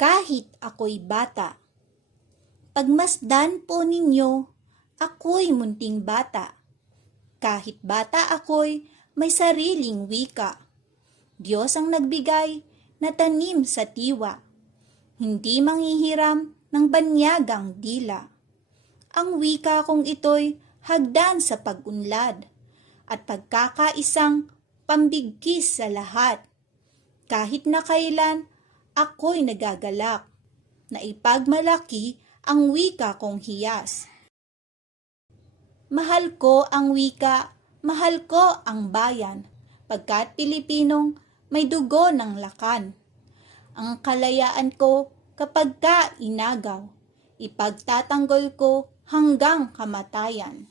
kahit ako'y bata. Pagmasdan po ninyo, ako'y munting bata. Kahit bata ako'y may sariling wika. Diyos ang nagbigay na tanim sa tiwa. Hindi manghihiram ng banyagang dila. Ang wika kong ito'y hagdan sa pag-unlad at pagkakaisang pambigkis sa lahat. Kahit na kailan ako'y nagagalak na ipagmalaki ang wika kong hiyas. Mahal ko ang wika, mahal ko ang bayan, pagkat Pilipinong may dugo ng lakan. Ang kalayaan ko kapag ka inagaw, ipagtatanggol ko hanggang kamatayan.